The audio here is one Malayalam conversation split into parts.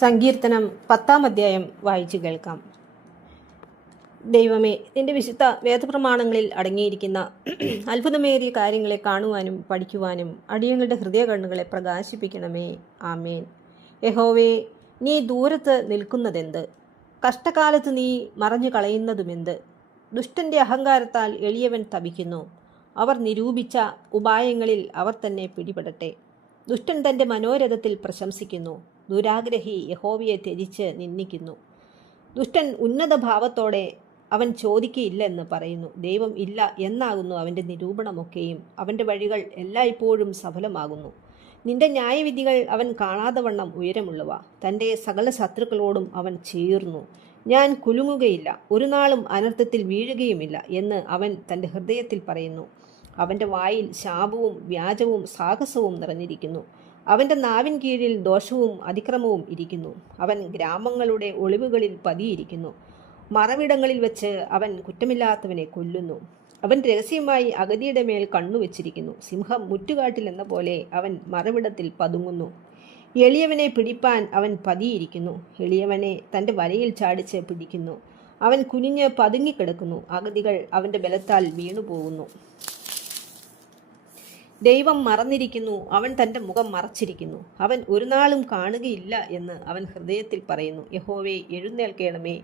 സങ്കീർത്തനം പത്താം അധ്യായം വായിച്ചു കേൾക്കാം. ദൈവമേ നിന്റെ വിശുദ്ധ വേദപ്രമാണങ്ങളിൽ അടങ്ങിയിരിക്കുന്ന അത്ഭുതമേറിയ കാര്യങ്ങളെ കാണുവാനും പഠിക്കുവാനും അടിയങ്ങളുടെ ഹൃദയ കണ്ണുകളെ പ്രകാശിപ്പിക്കണമേ. ആമേൻ. യഹോവേ നീ ദൂരത്ത് നിൽക്കുന്നതെന്ത്? കഷ്ടകാലത്ത് നീ മറഞ്ഞു കളയുന്നതുമെന്ത്? ദുഷ്ടന്റെ അഹങ്കാരത്താൽ എളിയവൻ തപിക്കുന്നു. അവർ നിരൂപിച്ച ഉപായങ്ങളിൽ അവർ തന്നെ പിടിപെടട്ടെ. ദുഷ്ടൻ തന്റെ മനോരഥത്തിൽ പ്രശംസിക്കുന്നു. ദുരാഗ്രഹി യഹോവയെ ത്യജിച്ച് നിന്ദിക്കുന്നു. ദുഷ്ടൻ ഉന്നത ഭാവത്തോടെ അവൻ ചോദിക്കയില്ലെന്ന് പറയുന്നു. ദൈവം ഇല്ല എന്നാകുന്നു അവന്റെ നിരൂപണമൊക്കെയും. അവന്റെ വഴികൾ എല്ലായ്പ്പോഴും സഫലമാകുന്നു. നിന്റെ ന്യായവിധികൾ അവൻ കാണാതെ വണ്ണം ഉയരമുള്ളവ. തന്റെ സകല ശത്രുക്കളോടും അവൻ ചേർന്നു. ഞാൻ കുലുങ്ങുകയില്ല. ഒരു നാളും അനർത്ഥത്തിൽ വീഴുകയുമില്ല എന്ന് അവൻ തന്റെ ഹൃദയത്തിൽ പറയുന്നു. അവന്റെ വായിൽ ശാപവും വ്യാജവും സാഹസവും നിറഞ്ഞിരിക്കുന്നു. അവന്റെ നാവിൻ കീഴിൽ ദോഷവും അതിക്രമവും ഇരിക്കുന്നു. അവൻ ഗ്രാമങ്ങളുടെ ഒളിവുകളിൽ പതിയിരിക്കുന്നു. മറവിടങ്ങളിൽ വെച്ച് അവൻ കുറ്റമില്ലാത്തവനെ കൊല്ലുന്നു. അവൻ രഹസ്യമായി അഗതിയുടെ മേൽ കണ്ണുവെച്ചിരിക്കുന്നു സിംഹം മുറ്റുകാട്ടിൽ എന്ന പോലെ അവൻ മറവിടത്തിൽ പതുങ്ങുന്നു. എളിയവനെ പിടിപ്പാൻ അവൻ പതിയിരിക്കുന്നു. എളിയവനെ തന്റെ വലയിൽ ചാടിച്ച് പിടിക്കുന്നു. അവൻ കുനിഞ്ഞ് പതുങ്ങിക്കിടക്കുന്നു. അഗതികൾ അവന്റെ ബലത്താൽ വീണുപോകുന്നു. ദൈവം മറന്നിരിക്കുന്നു അവൻ തന്റെ മുഖം മറച്ചിരിക്കുന്നു അവൻ ഒരു നാളും കാണുകയില്ല എന്ന് അവൻ ഹൃദയത്തിൽ പറയുന്നു. യഹോവേ എഴുന്നേൽക്കണമേ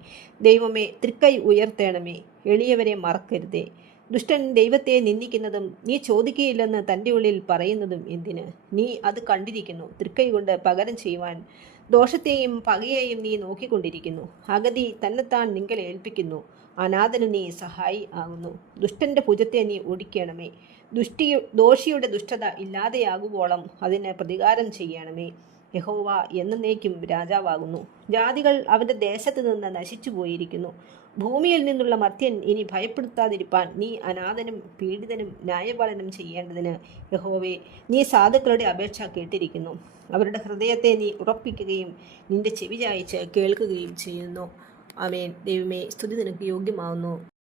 ദൈവമേ തൃക്കൈ ഉയർത്തേണമേ എളിയവരെ മറക്കരുതേ. ദുഷ്ടൻ ദൈവത്തെ നിന്ദിക്കുന്നതും നീ ചോദിക്കുകയില്ലെന്ന് തന്റെ ഉള്ളിൽ പറയുന്നതും എന്തിന്? നീ അത് കണ്ടിരിക്കുന്നു തൃക്കൈ കൊണ്ട് പകരം ചെയ്യുവാൻ. ദോഷത്തെയും പകയെയും നീ നോക്കിക്കൊണ്ടിരിക്കുന്നു അഗതി തന്നെത്താൻ നിങ്ങളെ ഏൽപ്പിക്കുന്നു അനാഥന് നീ സഹായി ആകുന്നു. ദുഷ്ടന്റെ ഭുജത്തെ നീ ഒടിക്കണമേ ദുഷ്ടി ദോഷിയുടെ ദുഷ്ടത ഇല്ലാതെയാകുവോളം അതിന് പ്രതികാരം ചെയ്യണമേ. യഹോവ എന്നേക്കും രാജാവാകുന്നു. ജാതികൾ അവന്റെ ദേശത്ത് നിന്ന് നശിച്ചു പോയിരിക്കുന്നു. ഭൂമിയിൽ നിന്നുള്ള മർത്യൻ ഇനി ഭയപ്പെടുത്താതിരിപ്പാൻ നീ അനാഥനും പീഡിതനും ന്യായപാലനം ചെയ്യേണ്ടതിന് യഹോവേ നീ സാധുക്കളുടെ അപേക്ഷ കേട്ടിരിക്കുന്നു. അവരുടെ ഹൃദയത്തെ നീ ഉറപ്പിക്കുകയും നിന്റെ ചെവി ചായച്ച് കേൾക്കുകയും ചെയ്യുന്നു. ആമേൻ. ദൈവമേ സ്തുതി നിനക്ക് യോഗ്യമാവുന്നു.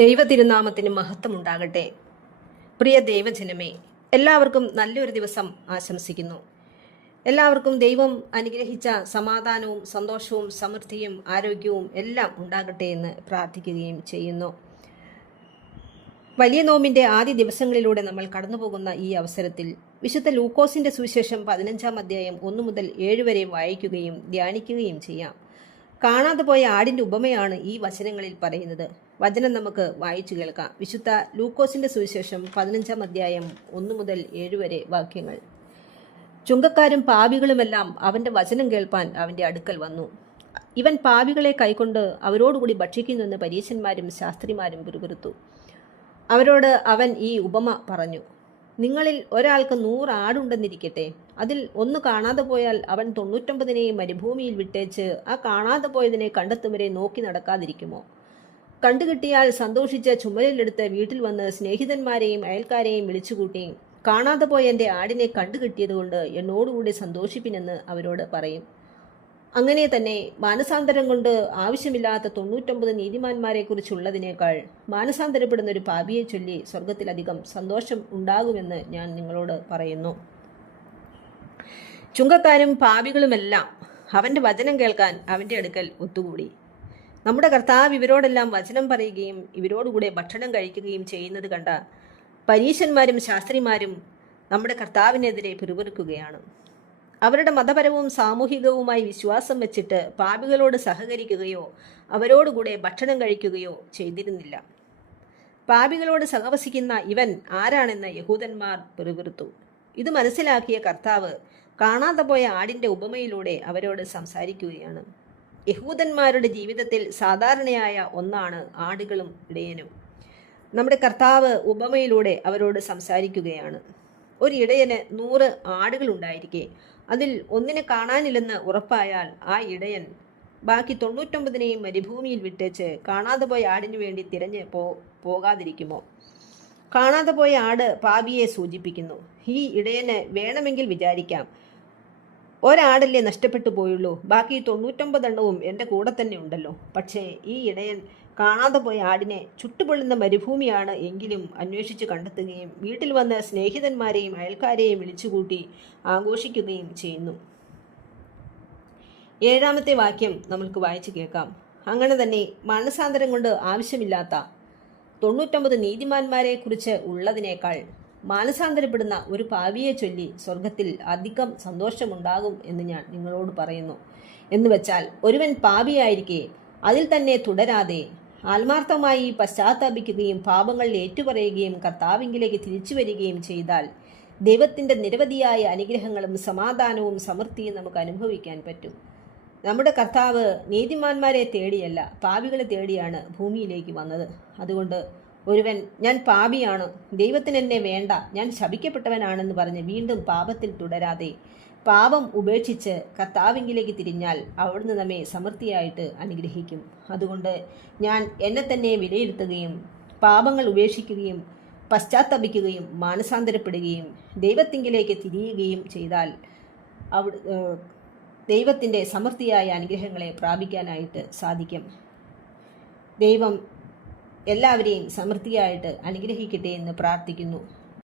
ദൈവ തിരുനാമത്തിന് മഹത്വമുണ്ടാകട്ടെ. പ്രിയ ദൈവജനമേ എല്ലാവർക്കും നല്ലൊരു ദിവസം ആശംസിക്കുന്നു. എല്ലാവർക്കും ദൈവം അനുഗ്രഹിച്ച സമാധാനവും സന്തോഷവും സമൃദ്ധിയും ആരോഗ്യവും എല്ലാം ഉണ്ടാകട്ടെ എന്ന് പ്രാർത്ഥിക്കുകയും ചെയ്യുന്നു. വലിയ നോമിന്റെ ആദ്യ ദിവസങ്ങളിലൂടെ നമ്മൾ കടന്നുപോകുന്ന ഈ അവസരത്തിൽ വിശുദ്ധ ലൂക്കോസിന്റെ സുവിശേഷം പതിനഞ്ചാം അധ്യായം ഒന്നു മുതൽ ഏഴ് വരെ വായിക്കുകയും ധ്യാനിക്കുകയും ചെയ്യാം. കാണാതെ പോയ ആടിന്റെ ഉപമയാണ് ഈ വചനങ്ങളിൽ പറയുന്നത്. വചനം നമുക്ക് വായിച്ചു കേൾക്കാം. വിശുദ്ധ ലൂക്കോസിന്റെ സുവിശേഷം പതിനഞ്ചാം അധ്യായം ഒന്നു മുതൽ ഏഴ് വരെ വാക്യങ്ങൾ. ചുങ്കക്കാരും പാപികളുമെല്ലാം അവന്റെ വചനം കേൾപ്പാൻ അവന്റെ അടുക്കൽ വന്നു. ഇവൻ പാപികളെ കൈക്കൊണ്ട് അവരോടുകൂടി ഭക്ഷിക്കുന്നുവെന്ന് പരീശന്മാരും ശാസ്ത്രിമാരും പിറുപിറുത്തു. അവരോട് അവൻ ഈ ഉപമ പറഞ്ഞു നിങ്ങളിൽ ഒരാൾക്ക് നൂറ് ആടുണ്ടെന്നിരിക്കട്ടെ. അതിൽ ഒന്ന് കാണാതെ പോയാൽ അവൻ തൊണ്ണൂറ്റൊമ്പതിനെയും മരുഭൂമിയിൽ വിട്ടേച്ച് ആ കാണാതെ പോയതിനെ കണ്ടെത്തുവരെ നോക്കി നടക്കാതിരിക്കുമോ? കണ്ടുകിട്ടിയാൽ സന്തോഷിച്ച് ചുമലിലെടുത്ത് വീട്ടിൽ വന്ന് സ്നേഹിതന്മാരെയും അയൽക്കാരെയും വിളിച്ചുകൂട്ടി. കാണാതെ പോയ എന്റെ ആടിനെ കണ്ടുകിട്ടിയതുകൊണ്ട് എന്നോടുകൂടി സന്തോഷിപ്പിനെന്ന് അവരോട് പറയും. അങ്ങനെ തന്നെ മാനസാന്തരം കൊണ്ട് ആവശ്യമില്ലാത്ത തൊണ്ണൂറ്റൊമ്പത് നീതിമാന്മാരെ കുറിച്ചുള്ളതിനേക്കാൾ മാനസാന്തരപ്പെടുന്ന ഒരു പാപിയെ ചൊല്ലി സ്വർഗത്തിലധികം സന്തോഷം ഉണ്ടാകുമെന്ന് ഞാൻ നിങ്ങളോട് പറയുന്നു. ചുങ്കക്കാരും പാപികളുമെല്ലാം അവന്റെ വചനം കേൾക്കാൻ അവന്റെ അടുക്കൽ ഒത്തുകൂടി. നമ്മുടെ കർത്താവ് ഇവരോടെല്ലാം വചനം പറയുകയും ഇവരോടുകൂടെ ഭക്ഷണം കഴിക്കുകയും ചെയ്യുന്നത് കണ്ട പരീശന്മാരും ശാസ്ത്രിമാരും നമ്മുടെ കർത്താവിനെതിരെ പിറുപിറുക്കുകയാണ്. അവരുടെ മതപരവും സാമൂഹികവുമായി വിശ്വാസം വെച്ചിട്ട് പാപികളോട് സഹകരിക്കുകയോ അവരോടുകൂടെ ഭക്ഷണം കഴിക്കുകയോ ചെയ്തിരുന്നില്ല. പാപികളോട് സഹവസിക്കുന്ന ഇവൻ ആരാണെന്ന് യഹൂദന്മാർ പിറുപിറുത്തു. ഇത് മനസ്സിലാക്കിയ കർത്താവ് കാണാതെ പോയ ആടിന്റെ ഉപമയിലൂടെ അവരോട് സംസാരിക്കുകയാണ്. യഹൂദന്മാരുടെ ജീവിതത്തിൽ സാധാരണയായ ഒന്നാണ് ആടുകളും ഇടയനും. നമ്മുടെ കർത്താവ് ഉപമയിലൂടെ അവരോട് സംസാരിക്കുകയാണ്. ഒരു ഇടയന് നൂറ് ആടുകൾ ഉണ്ടായിരിക്കെ. അതിൽ ഒന്നിനെ കാണാനില്ലെന്ന് ഉറപ്പായാൽ ആ ഇടയൻ ബാക്കി തൊണ്ണൂറ്റൊമ്പതിനെയും മരുഭൂമിയിൽ വിട്ടേച്ച് കാണാതെ പോയ ആടിനു വേണ്ടി തിരഞ്ഞ് പോ പോകാതിരിക്കുമോ? കാണാതെ പോയ ആട് പാപിയെ സൂചിപ്പിക്കുന്നു. ഈ ഇടയന് വേണമെങ്കിൽ വിചാരിക്കാം. ഒരാടല്ലേ നഷ്ടപ്പെട്ടു പോയുള്ളൂ. ബാക്കി തൊണ്ണൂറ്റൊമ്പതെണ്ണവും എന്റെ കൂടെ തന്നെ ഉണ്ടല്ലോ. പക്ഷേ ഈ ഇടയൻ കാണാതെ പോയ ആടിനെ ചുട്ടുപൊള്ളുന്ന മരുഭൂമിയാണ് എങ്കിലും അന്വേഷിച്ച് കണ്ടെത്തുകയും വീട്ടിൽ വന്ന് സ്നേഹിതന്മാരെയും അയൽക്കാരെയും വിളിച്ചുകൂട്ടി ആഘോഷിക്കുകയും ചെയ്യുന്നു. ഏഴാമത്തെ വാക്യം നമുക്ക് വായിച്ചു കേൾക്കാം. അങ്ങനെ തന്നെ മാനസാന്തരം കൊണ്ട് ആവശ്യമില്ലാത്ത തൊണ്ണൂറ്റൊമ്പത് നീതിമാന്മാരെ കുറിച്ച് ഉള്ളതിനേക്കാൾ മാനസാന്തരപ്പെടുന്ന ഒരു പാവിയെ ചൊല്ലി സ്വർഗത്തിൽ അധികം സന്തോഷമുണ്ടാകും എന്ന് ഞാൻ നിങ്ങളോട് പറയുന്നു. എന്ന് വെച്ചാൽ ഒരുവൻ പാവിയായിരിക്കെ അതിൽ തന്നെ തുടരാതെ ആത്മാർത്ഥമായി പശ്ചാത്താപിക്കുകയും പാപങ്ങൾ ഏറ്റുപറയുകയും കർത്താവിങ്കിലേക്ക് തിരിച്ചു വരികയും ചെയ്താൽ ദൈവത്തിന്റെ നിരവധിയായ അനുഗ്രഹങ്ങളും സമാധാനവും സമൃദ്ധിയും നമുക്ക് അനുഭവിക്കാൻ പറ്റും. നമ്മുടെ കർത്താവ് നീതിമാന്മാരെ തേടിയല്ല പാവികളെ തേടിയാണ് ഭൂമിയിലേക്ക് വന്നത്. അതുകൊണ്ട് ഒരുവൻ ഞാൻ പാപിയാണ്. ദൈവത്തിന് എന്നെ വേണ്ട. ഞാൻ ശപിക്കപ്പെട്ടവനാണെന്ന് പറഞ്ഞ് വീണ്ടും പാപത്തിൽ തുടരാതെ. പാപം ഉപേക്ഷിച്ച് കർത്താവിങ്കിലേക്ക് തിരിഞ്ഞാൽ അവിടുന്ന് നമ്മെ സമൃദ്ധിയായിട്ട് അനുഗ്രഹിക്കും. അതുകൊണ്ട് ഞാൻ എന്നെ തന്നെ വിലയിരുത്തുകയും പാപങ്ങൾ ഉപേക്ഷിക്കുകയും പശ്ചാത്തപിക്കുകയും മാനസാന്തരപ്പെടുകയും ദൈവത്തിങ്കിലേക്ക് തിരിയുകയും ചെയ്താൽ അവ ദൈവത്തിന്റെ സമൃദ്ധിയായ അനുഗ്രഹങ്ങളെ പ്രാപിക്കാനായിട്ട് സാധിക്കും. ദൈവം എല്ലാവരെയും സമൃദ്ധിയായിട്ട് അനുഗ്രഹിക്കട്ടെ എന്ന് പ്രാർത്ഥിക്കുന്നു.